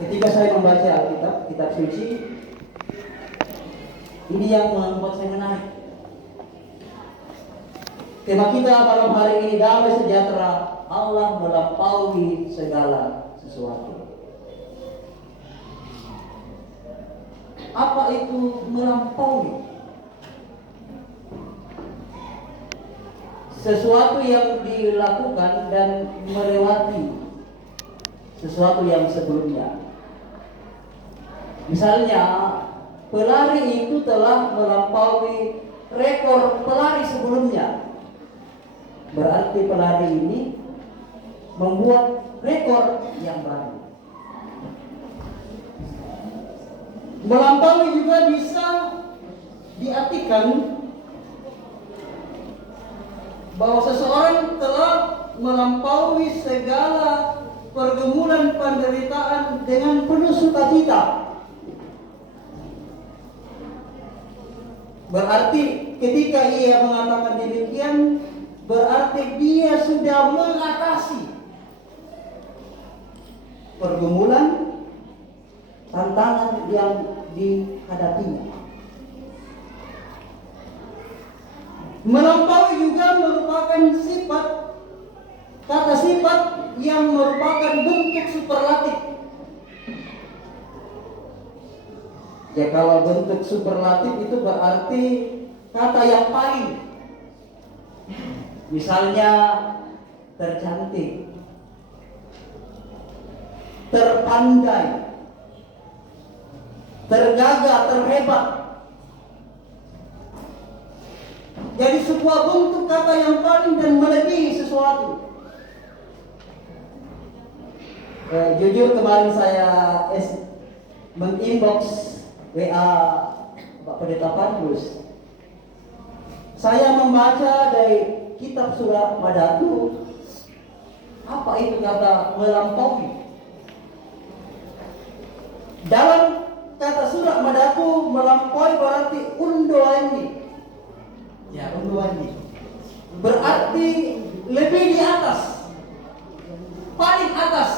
Ketika saya membaca Alkitab, kitab suci, ini yang membuat saya menarik. Tema kita malam hari ini, damai sejahtera Allah melampaui segala sesuatu. Apa itu melampaui? Sesuatu yang dilakukan dan melewati sesuatu yang sebelumnya. Misalnya, pelari itu telah melampaui rekor pelari sebelumnya. Berarti pelari ini membuat rekor yang baru. Melampaui juga bisa diartikan bahwa seseorang telah melampaui segala pergumulan penderitaan dengan penuh sukacita. Berarti ketika ia mengatakan demikian, berarti dia sudah mengatasi pergumulan, tantangan yang dihadapinya. Melampaui juga merupakan sifat, kata sifat yang merupakan bentuk superlatif. Ya, kalau bentuk superlatif itu berarti kata yang paling. Misalnya tercantik, terpandai, tergagah, terhebat. Jadi sebuah bentuk kata yang paling dan melebihi sesuatu. Jujur kemarin saya menginbox WA Pak Pendeta Pandus. Saya membaca dari kitab surat Madatu. Apa itu kata melampaui? Dalam kata surat Madatu, melampaui berarti undoani. Ya, undoani. Berarti lebih di atas, paling atas.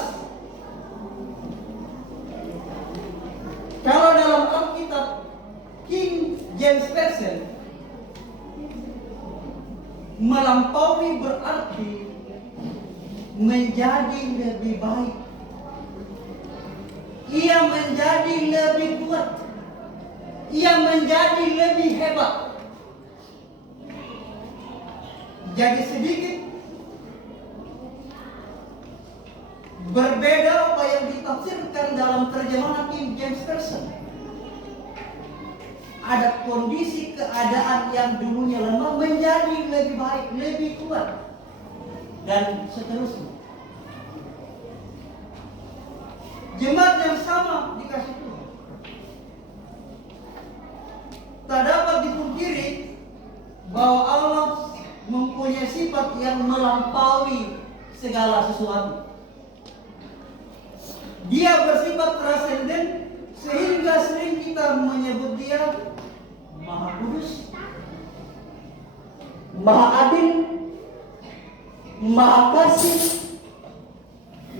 Kalau dalam Alkitab King James Version, melampaui berarti menjadi lebih baik. Ia menjadi lebih kuat. Ia menjadi lebih hebat. Jadi sedikit berbeda apa yang ditafsirkan dalam terjemahan King James Version. Ada kondisi keadaan yang dulunya lemah menjadi lebih baik, lebih kuat, dan seterusnya. Jemaat yang sama dikasih Tuhan. Tak dapat dipungkiri bahwa Allah mempunyai sifat yang melampaui segala sesuatu. Dia bersifat transenden sehingga sering kita menyebut dia Maha Kudus, Maha Adil, Maha Kasih,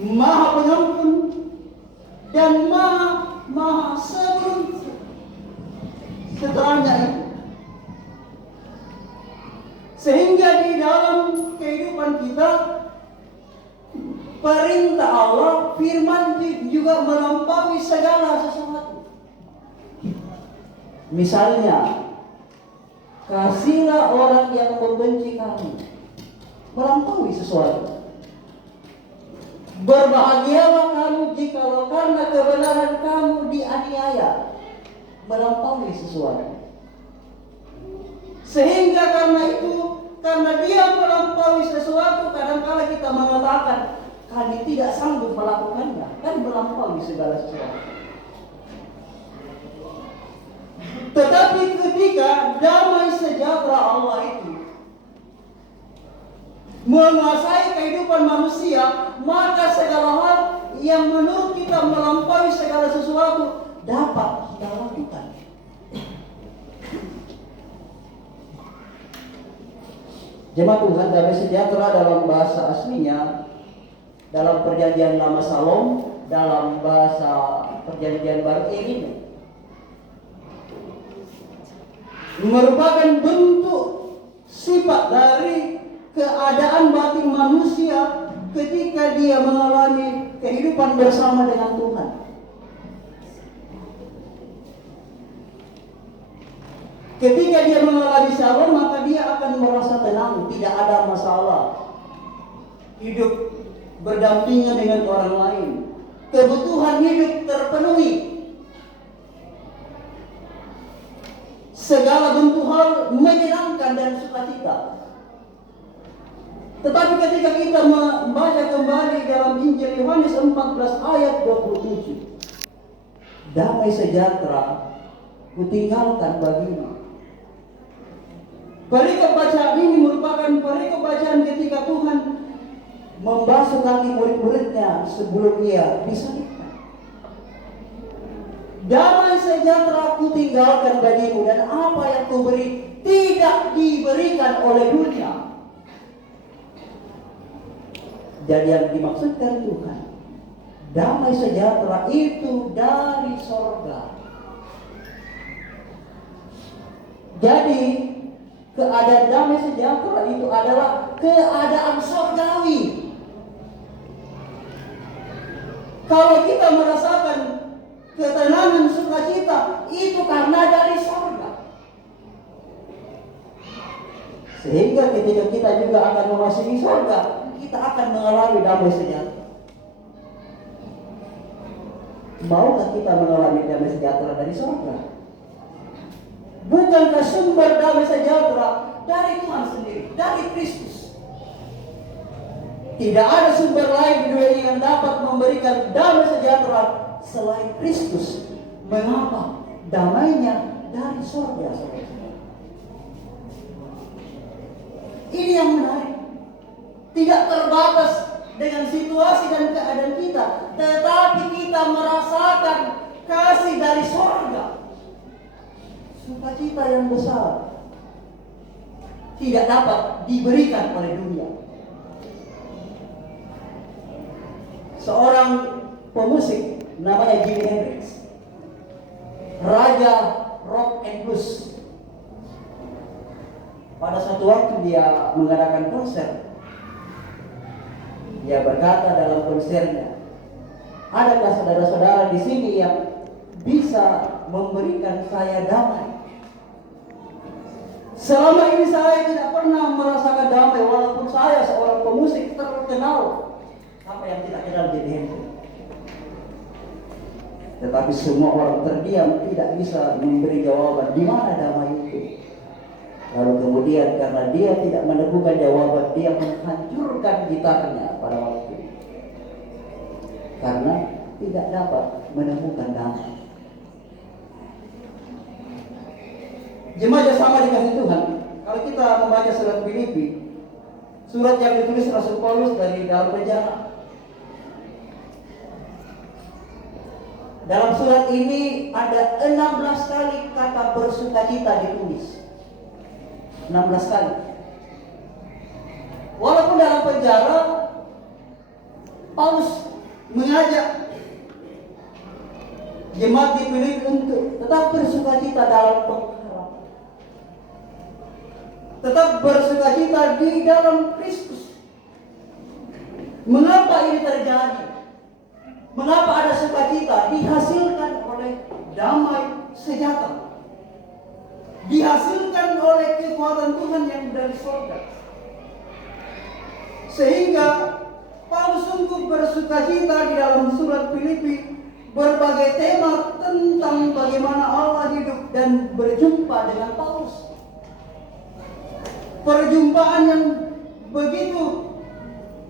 Maha Pengampun, dan Maha sebelum setelahnya itu. Sehingga di dalam kehidupan kita, perintah Allah, firman juga melampaui segala sesuatu. Misalnya, kasihlah orang yang membenci kamu, melampaui sesuatu. Berbahagialah kamu jikalau karena kebenaran kamu dianiaya, melampaui sesuatu. Sehingga karena dia melampaui sesuatu, kadang-kala kita mengatakan kami tidak sanggup melakukannya, kan melampaui segala sesuatu. Tetapi ketika damai sejahtera Allah itu menguasai kehidupan manusia, maka segala hal yang menurut kita melampaui segala sesuatu dapat kita lakukan. Jemaat Tuhan, damai sejahtera dalam bahasa aslinya dalam perjanjian lama Salom dalam bahasa Perjanjian Baru ini merupakan bentuk sifat dari keadaan batin manusia ketika dia mengalami kehidupan bersama dengan Tuhan. Ketika dia mengalami shalom, maka dia akan merasa tenang, tidak ada masalah. Hidup berdampingan dengan orang lain. Kebutuhan hidup terpenuhi. Segala bentuk hal menyenangkan dan sukacita. Tetapi ketika kita membaca kembali dalam Injil Yohanes 14 ayat 27, damai sejahtera kutinggalkan bagimu. Perikop bacaan ini merupakan perikop bacaan ketika Tuhan membasuh kaki murid-muridnya sebelum ia disalibkan. Damai sejahtera kutinggalkan bagimu, dan apa yang kuberi tidak diberikan oleh dunia. Dan yang dimaksudkan Tuhan, damai sejahtera itu dari sorga. Jadi keadaan damai sejahtera itu adalah keadaan sorgawi. Kalau kita merasakan ketenangan sukacita, itu karena dari sorga. Sehingga ketika kita juga akan memasuki sorga, kita akan mengalami damai sejahtera. Maukah kita mengalami damai sejahtera dari sorga? Bukankah sumber damai sejahtera dari Tuhan sendiri, dari Kristus? Tidak ada sumber lain di dunia yang dapat memberikan damai sejahtera selain Kristus. Mengapa? Damainya dari sorga, saudara. Ini yang menarik. Tidak terbatas dengan situasi dan keadaan kita, tetapi kita merasakan kasih dari sorga. Sukacita yang besar tidak dapat diberikan oleh dunia. Seorang pemusik namanya Jimi Hendrix, raja rock and blues. Pada suatu waktu dia mengadakan konser. Dia berkata dalam konsernya, adakah saudara-saudara di sini yang bisa memberikan saya damai? Selama ini saya tidak pernah merasakan damai, walaupun saya seorang pemusik terkenal. Apa yang tidak kenal Jimi Hendrix? Tetapi semua orang terdiam, tidak bisa memberi jawaban di mana damai itu. Lalu kemudian karena dia tidak menemukan jawaban, dia menghancurkan gitarnya pada waktu itu. Karena tidak dapat menemukan damai. Jemaat sama dikasih Tuhan, kalau kita membaca surat Filipi, surat yang ditulis Rasul Paulus dari dalam penjara. Dalam surat ini ada 16 kali kata bersukacita ditulis. 16 kali. Walaupun dalam penjara, Paulus mengajak jemaat di Filipi untuk tetap bersukacita dalam pengharapan, tetap bersukacita di dalam Kristus. Mengapa ini terjadi? Mengapa ada sukacita? Dihasilkan oleh damai sejahtera. Dihasilkan oleh kekuatan Tuhan yang dari surga. Sehingga Paulus sungguh bersukacita di dalam surat Filipi berbagai tema tentang bagaimana Allah hidup dan berjumpa dengan Paulus. Perjumpaan yang begitu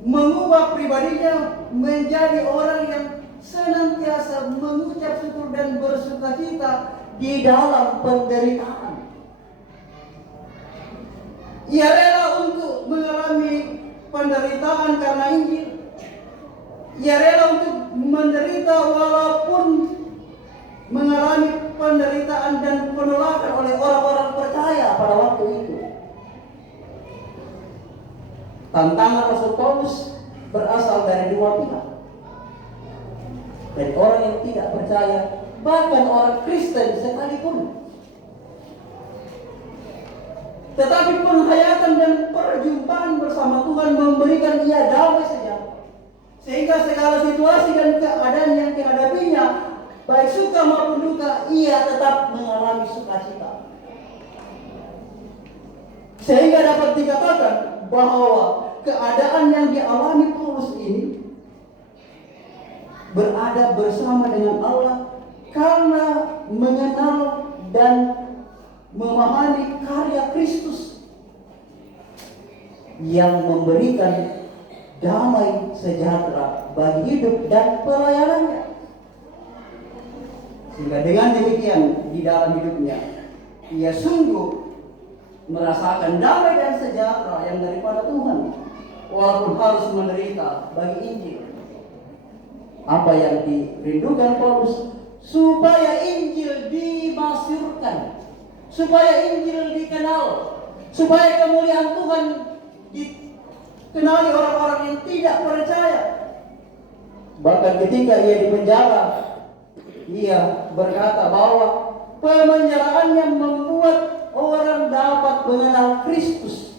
mengubah pribadinya menjadi orang yang senantiasa mengucap syukur dan bersukacita di dalam penderitaan. Ia rela untuk mengalami penderitaan karena Injil. Ia rela untuk menderita walaupun mengalami penderitaan dan penolakan oleh orang-orang percaya pada waktu itu. Tantangan Rasul Paulus berasal dari dua pihak. dari orang yang tidak percaya, bahkan orang Kristen sekalipun. Tetapi penghayatan dan perjumpaan bersama Tuhan memberikan ia damai sejahtera, sehingga segala situasi dan keadaan yang dihadapinya, baik suka maupun duka, ia tetap mengalami sukacita. Sehingga dapat dikatakan bahwa keadaan yang dialami Paulus ini berada bersama dengan Allah karena mengenal dan memahami karya Kristus yang memberikan damai sejahtera bagi hidup dan pelayanannya. Sehingga dengan demikian di dalam hidupnya ia sungguh merasakan damai dan sejahtera yang daripada Tuhan, walaupun harus menderita bagi Injil. Apa yang dirindukan Paulus? Supaya Injil dimasyhurkan, supaya Injil dikenal, supaya kemuliaan Tuhan dikenali orang-orang yang tidak percaya. Bahkan ketika ia di penjara, ia berkata bahwa pemenjaraannya membuat orang dapat mengenal Kristus.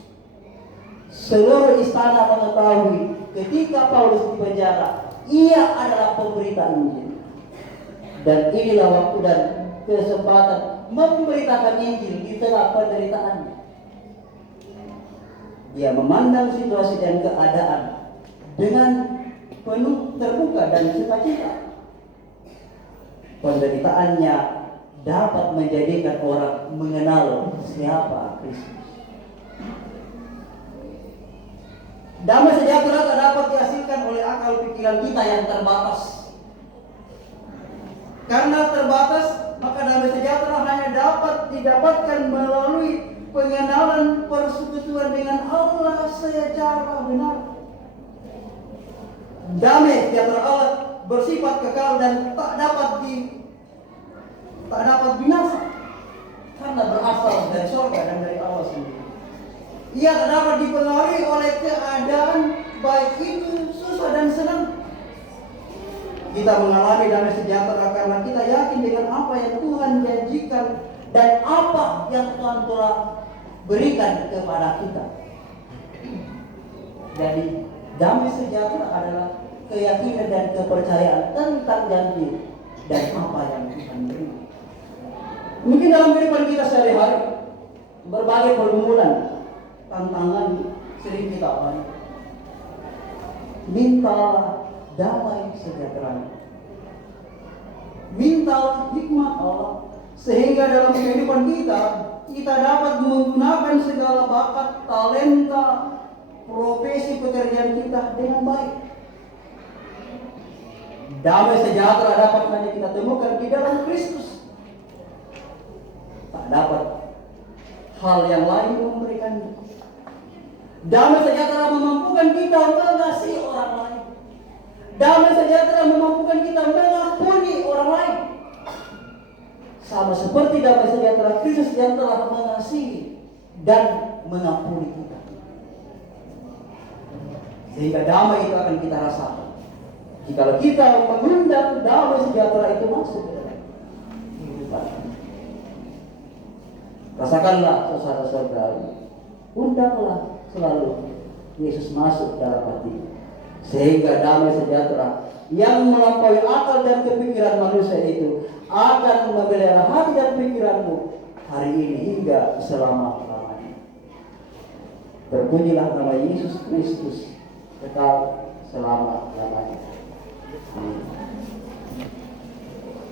Seluruh istana mengetahui ketika Paulus di penjara, ia adalah pemberita Injil. Dan inilah waktu dan kesempatan memberitakan Injil di tengah penderitaannya. Ia memandang situasi dan keadaan dengan penuh terbuka dan sukacita. Penderitaannya dapat menjadikan orang mengenal siapa Kristus. Damai sejahtera tak dapat dihasilkan oleh akal pikiran kita yang terbatas. Karena terbatas, maka damai sejahtera hanya dapat didapatkan melalui pengenalan persekutuan dengan Allah secara benar. Damai sejahtera Allah bersifat kekal dan tak dapat binasa, karena berasal dari surga dan dari Allah sendiri. Ia tak dapat dipengaruhi oleh keadaan, baik itu susah dan senang. Kita mengalami damai sejahtera karena kita yakin dengan apa yang Tuhan janjikan dan apa yang Tuhan telah berikan kepada kita. Jadi damai sejahtera adalah keyakinan dan kepercayaan tentang janji dan apa yang Tuhan beri. Mungkin dalam kehidupan kita sehari-hari berbagai pergumulan, tantangan sering kita alami. Mintalah damai sejahtera. Mintalah hikmat Allah, sehingga dalam kehidupan kita dapat menggunakan segala bakat, talenta, profesi pekerjaan kita dengan baik. Damai sejahtera dapat hanya kita temukan di dalam Kristus. Tak dapat hal yang lain memberikannya. Damai sejahtera memampukan kita mengasihi orang lain. Damai sejahtera memampukan kita mengampuni orang lain. Sama seperti damai sejahtera Kristus yang telah mengasihi dan mengampuni kita. Sehingga damai itu akan kita rasakan jika kita mengundang damai sejahtera itu masuk ke dalam kehidupan. Rasakanlah saudara-saudara, undanglah selalu Yesus masuk dalam hati, sehingga damai sejahtera yang melampaui akal dan kepikiran manusia itu akan memelihara hati dan pikiranmu hari ini hingga selama-lamanya. Terpujilah nama Yesus Kristus kekal selama-lamanya. Amin.